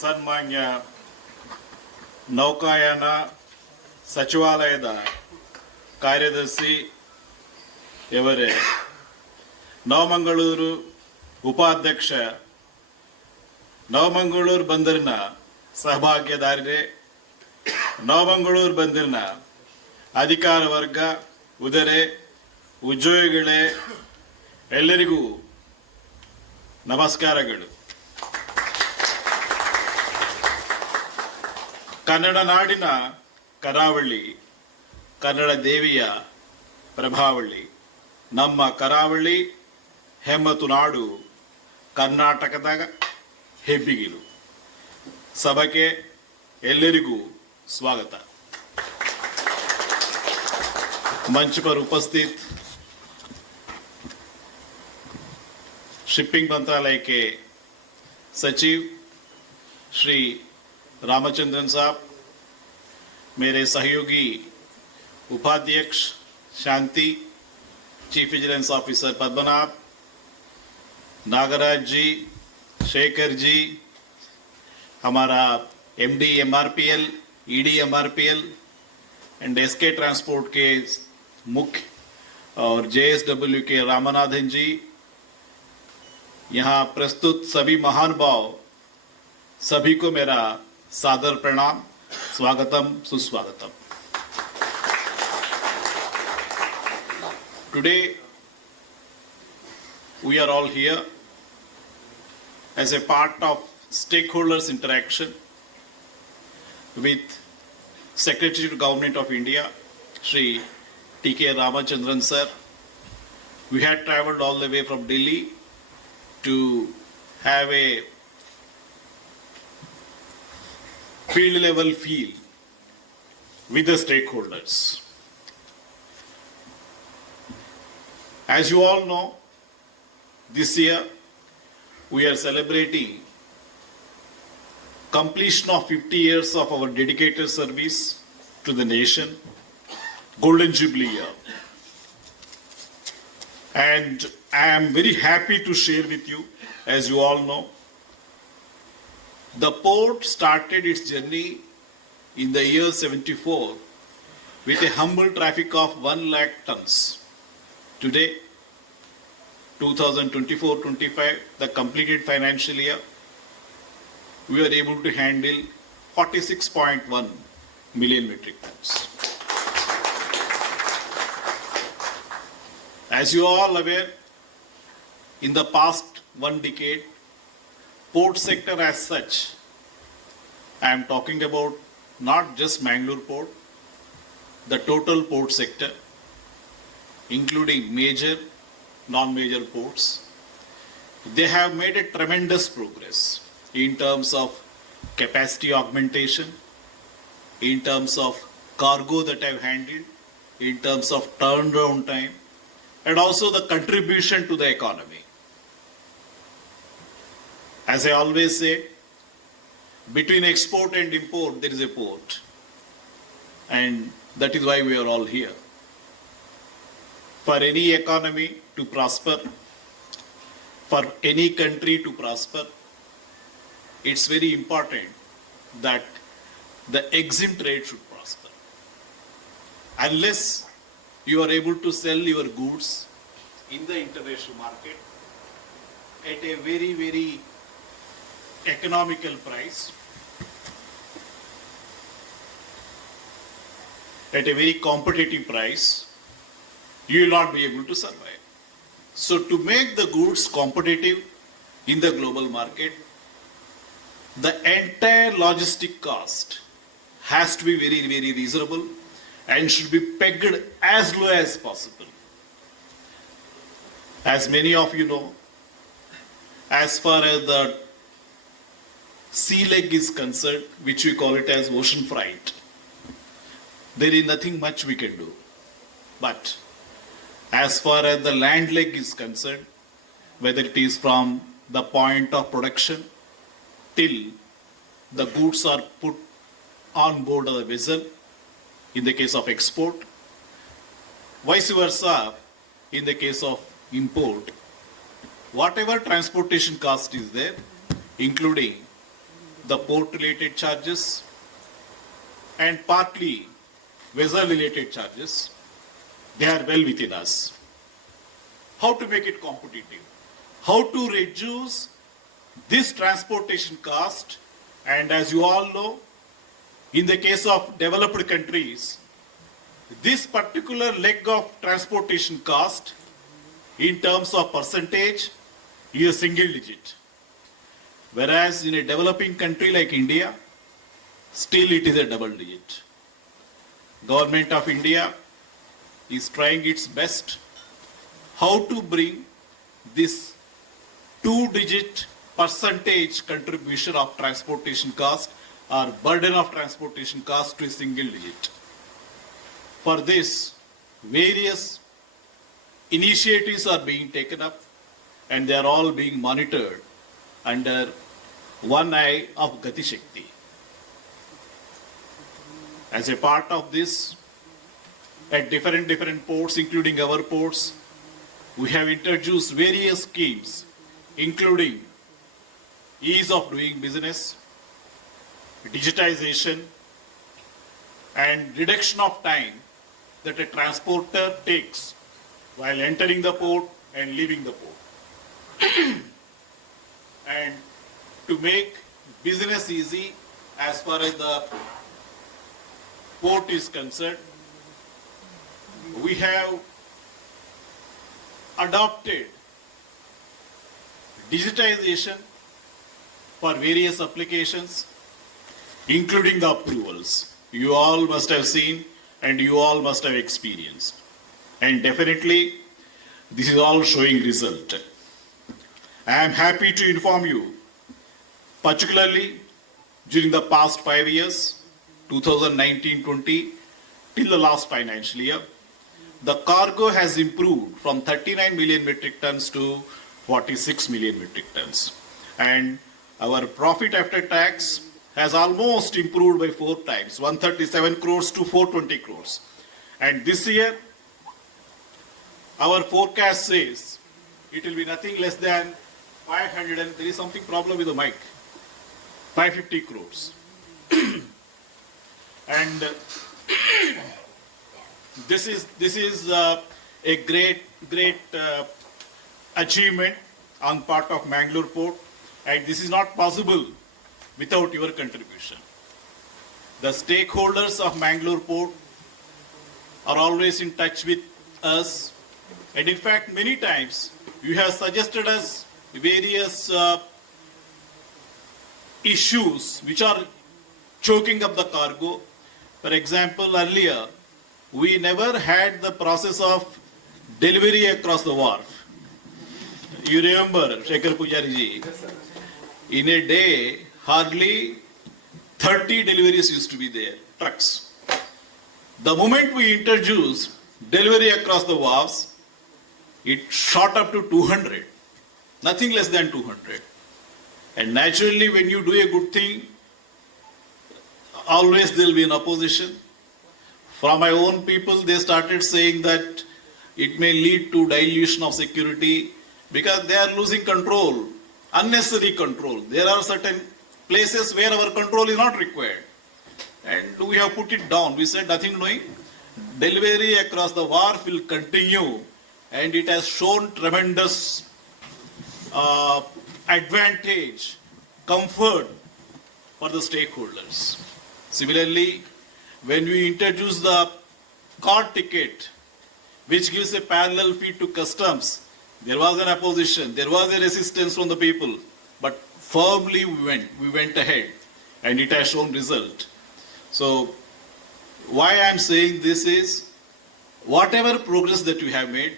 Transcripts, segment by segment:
ಸನ್ಮಾನ್ಯ ನೌಕಾಯಾನ ಸಚಿವಾಲಯದ ಕಾರ್ಯದರ್ಶಿ ಇವರೇ, ನವಮಂಗಳೂರು ಉಪಾಧ್ಯಕ್ಷ, ನವಮಂಗಳೂರು ಬಂದರಿನ ಸಹಭಾಗ್ಯದಾರರೇ, ನವಮಂಗಳೂರು ಬಂದರಿನ ಅಧಿಕಾರ ವರ್ಗ, ಉದರೆ, ಉದ್ಯೋಗಿಗಳೇ, ಎಲ್ಲರಿಗೂ ನಮಸ್ಕಾರಗಳು. ಕನ್ನಡ ನಾಡಿನ ಕರಾವಳಿ, ಕನ್ನಡ ದೇವಿಯ ಪ್ರಭಾವಳಿ, ನಮ್ಮ ಕರಾವಳಿ ಹೆಮ್ಮತು ನಾಡು, ಕರ್ನಾಟಕದ ಹೆಬ್ಬಿಗಿಲು. ಸಭೆಗೆ ಎಲ್ಲರಿಗೂ स्वागत. मंच पर उपस्थित शिपिंग मंत्रालय के सचिव श्री रामचंद्रन साहब, मेरे सहयोगी उपाध्यक्ष Shanti, chief vigilance officer Padmanabha, Nagaraj ji, Shekhar ji, हमारा MD MRPL, ED MRPL and SK transport के मुख्य और JSW के रामनाथन जी, यहाँ प्रस्तुत सभी महान भाव, सभी को मेरा सादर प्रणाम, स्वागतम, सुस्वागतम. Today we are all here as a part of Stakeholders Interaction with Secretary to Government of India, Shri T Ramachandran sir. We had travelled all the way from Delhi to have a field level feel with the stakeholders. As you all know, this year we are celebrating completion of 50 years of our dedicated service to the nation, Golden Jubilee Year. And I am very happy to share with you, as you all know, the port started its journey in the year 74 with a humble traffic of 1 lakh tons. Today, 2024-25, the completed financial year, we are able to handle 46.1 million metric tons. As you are all aware, in the past 1 decade, port sector as such, I am talking about not just Mangalore port, the total port sector, including major, non-major ports, they have made a tremendous progress in terms of capacity augmentation, in terms of cargo that I've handled, in terms of turnaround time, and also the contribution to the economy. As I always say, between export and import, there is a port. And that is why we are all here. For any economy to prosper, for any country to prosper, it's very important that the exim trade should prosper. Unless you are able to sell your goods in the international market at a very, very economical price, at a very competitive price, you will not be able to survive. So to make the goods competitive in the global market, the entire logistic cost has to be very, very reasonable and should be pegged as low as possible. As many of you know, as far as the sea leg is concerned, which we call it as ocean freight, there is nothing much we can do. But as far as the land leg is concerned, whether it is from the point of production till the goods are put on board of the vessel, in the case of export, vice versa in the case of import, whatever transportation cost is there, including the port-related charges, and partly vessel-related charges. They are well within us. How to make it competitive? How to reduce this transportation cost? And as you all know, in the case of developed countries, this particular leg of transportation cost in terms of percentage is a single digit. Whereas in a developing country like India, still it is a double digit. Government of India is trying its best how to bring this two-digit percentage contribution of transportation cost or burden of transportation cost to a single digit. For this, various initiatives are being taken up and they are all being monitored under one eye of Gati Shakti. As a part of this, at different ports, including our ports, we have introduced various schemes, including ease of doing business, digitization, and reduction of time that a transporter takes while entering the port and leaving the port. And to make business easy as far as the port is concerned, we have adopted digitization for various applications, including the approvals. You all must have seen and you all must have experienced. And definitely, this is all showing result. I am happy to inform you, particularly during the past 5 years, 2019-20, till the last financial year, the cargo has improved from 39 million metric tons to 46 million metric tons. And our profit after tax has almost improved by 4 times, 137 crores to 420 crores. And this year, our forecast says it will be nothing less than 500, and there is something problem with the mic, 550 crores. And this is a great achievement on part of Mangalore Port, and this is not possible without your contribution. The stakeholders of Mangalore Port are always in touch with us, and in fact many times you have suggested us various issues which are choking up the cargo. For example, earlier we never had the process of delivery across the wharf. You remember, Shekhar Pujari ji, in a day hardly 30 deliveries used to be there, trucks. The moment we introduced delivery across the wharves, it shot up to 200, nothing less than 200. And naturally, when you do a good thing, always there will be an opposition. From my own people, they started saying that it may lead to dilution of security because they are losing control, unnecessary control. There are certain places where our control is not required. And we have put it down. We said nothing doing. Delivery across the wharf will continue, and it has shown tremendous advantage, comfort for the stakeholders. Similarly, when we introduce the car ticket, which gives a parallel fee to customs, there was an opposition, there was a resistance from the people, but firmly we went ahead, and it has shown result. So, why I am saying this is, whatever progress that we have made,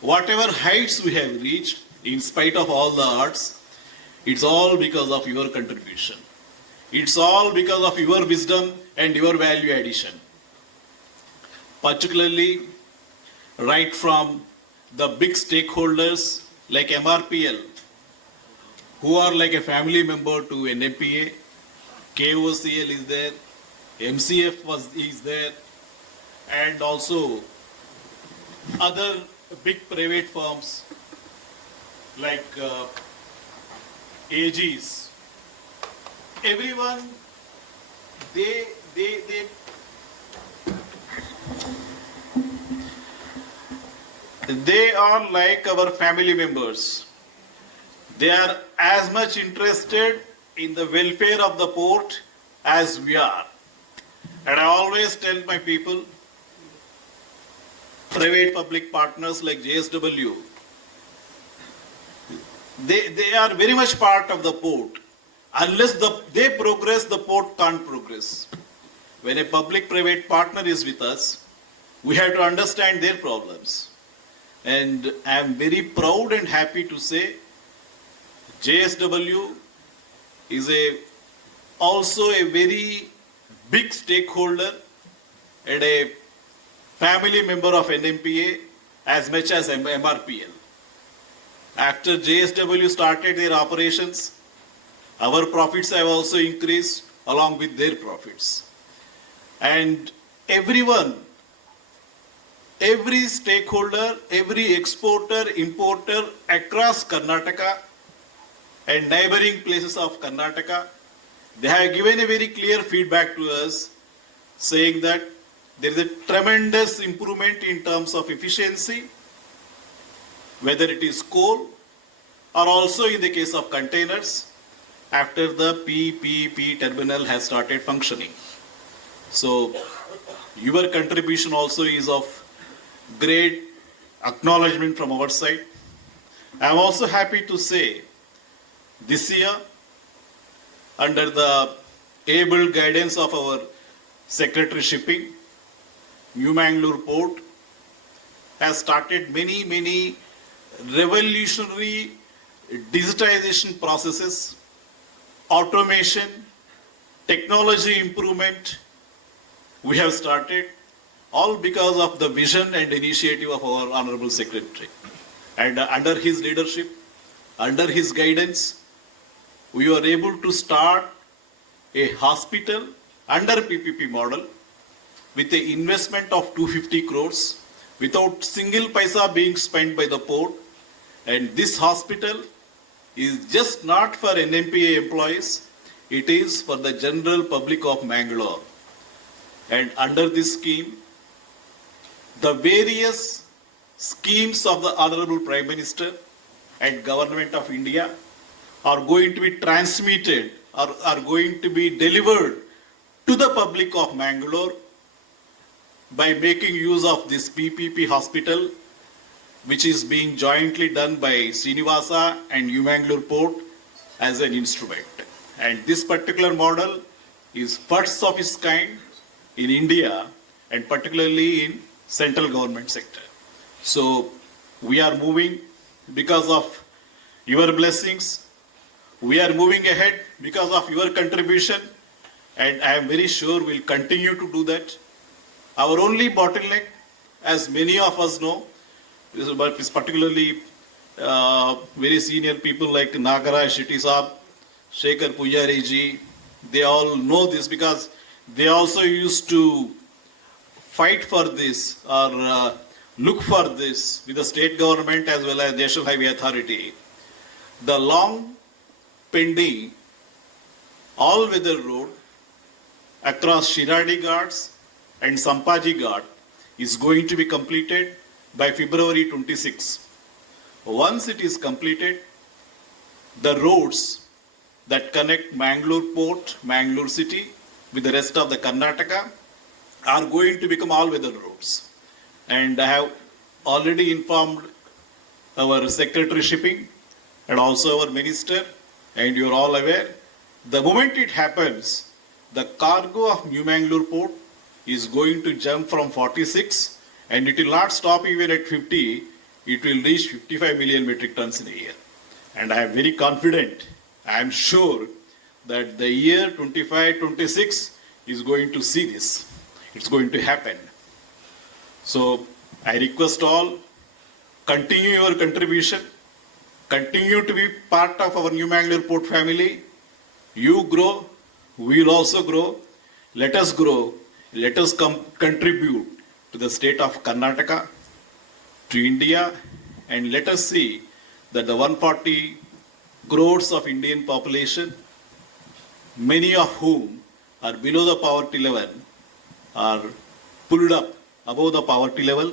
whatever heights we have reached, in spite of all the odds, it's all because of your contribution. It's all because of your wisdom and your value addition. Particularly, right from the big stakeholders like MRPL, who are like a family member to NMPA, KOCL is there, MCF is there, and also other big private firms like AGs, everyone, they are like our family members. They are as much interested in the welfare of the port as we are. And I always tell my people, private public partners like JSW, they are very much part of the port. Unless they progress, the port can't progress. When a public-private partner is with us, we have to understand their problems. And I am very proud and happy to say JSW is also a very big stakeholder and a family member of NMPA as much as MRPL. After JSW started their operations, our profits have also increased along with their profits. And everyone, every stakeholder, every exporter, importer across Karnataka and neighboring places of Karnataka, they have given a very clear feedback to us saying that there is a tremendous improvement in terms of efficiency, whether it is coal or also in the case of containers, after the PPP terminal has started functioning. So your contribution also is of great acknowledgement from our side. I am also happy to say this year, under the able guidance of our Secretary Shipping, New Mangalore Port has started many revolutionary digitization processes, automation, technology improvement we have started, all because of the vision and initiative of our Honorable Secretary. And under his leadership, under his guidance, we were able to start a hospital under PPP model with an investment of 250 crores without single paisa being spent by the port. And this hospital is just not for NMPA employees, it is for the general public of Mangalore. And under this scheme, the various schemes of the Honorable Prime Minister and Government of India are going to be transmitted or are going to be delivered to the public of Mangalore by making use of this PPP hospital, which is being jointly done by Srinivasa and New Mangalore Port as an instrument. And this particular model is first of its kind in India and particularly in central government sector. So we are moving because of your blessings. We are moving ahead because of your contribution, and I am very sure we'll continue to do that. Our only bottleneck, as many of us know, is particularly very senior people like Nagara, Shri T Saab, Shekhar Pujari ji, they all know this because they also used to fight for this or look for this with the state government as well as National Highway Authority. The long pending all-weather road across Shiradi Ghats and Sampaji Ghat is going to be completed by February 26. Once it is completed, the roads that connect Mangalore Port, Mangalore City with the rest of the Karnataka are going to become all-weather roads. And I have already informed our Secretary Shipping and also our Minister, and you are all aware, the moment it happens, the cargo of New Mangalore Port is going to jump from 46 and it will not stop even at 50, it will reach 55 million metric tons in a year. And I am very confident, I am sure that the year 25-26 is going to see this. It's going to happen. So I request all, continue your contribution, continue to be part of our New Mangalore Port family. You grow, we will also grow. Let us grow, let us contribute to the state of Karnataka, to India, and let us see that the 140 crores of Indian population many of whom are below the poverty level, are pulled up above the poverty level,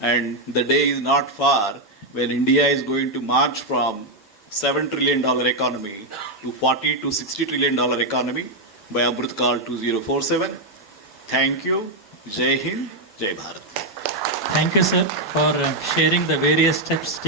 and the day is not far when India is going to march from $7 trillion economy to $40 to $60 trillion economy by Amritkaal 2047. Thank you. Jai Hind, Jai Bharat. Thank you, sir, for sharing the various steps